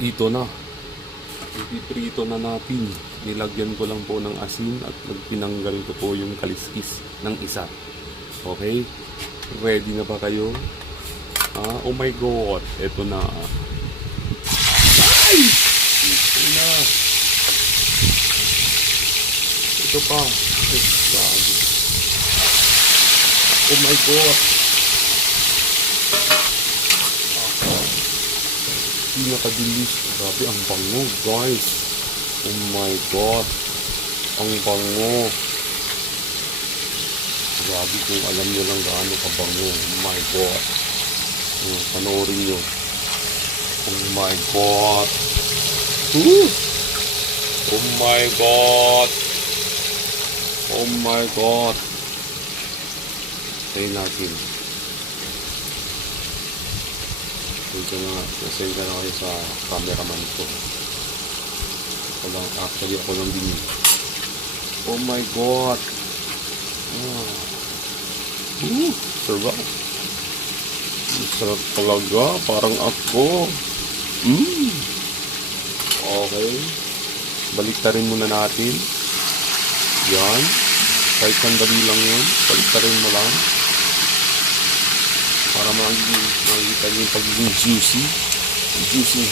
Ito na. Ipiprito na natin. Nilagyan ko lang po ng asin at pinanggal ko po yung kaliskis ng isa. Okay? Ready na ba kayo? Oh my God. Ito na. Ay! Ito na. Ito pa. Ay, gago. Oh my God. Pinakadilis. Grabe, ang bango, guys. Oh my God. Ang bango. Grabe kung alam nyo lang gaano kabango. Oh my God. Panoorin nyo. Oh my God. Oh my God. Oh my God. Tayo natin. Nasend ka na kayo sa cameraman ko. Actually, ako lang din. Oh my God. Sarap. Sarap talaga. Parang ako. Okay. Baliktarin muna natin. Yan. Kahit sandali lang yun. Baliktarin mo lang. Para makikita niyo yung pagiging juicy. Juicy.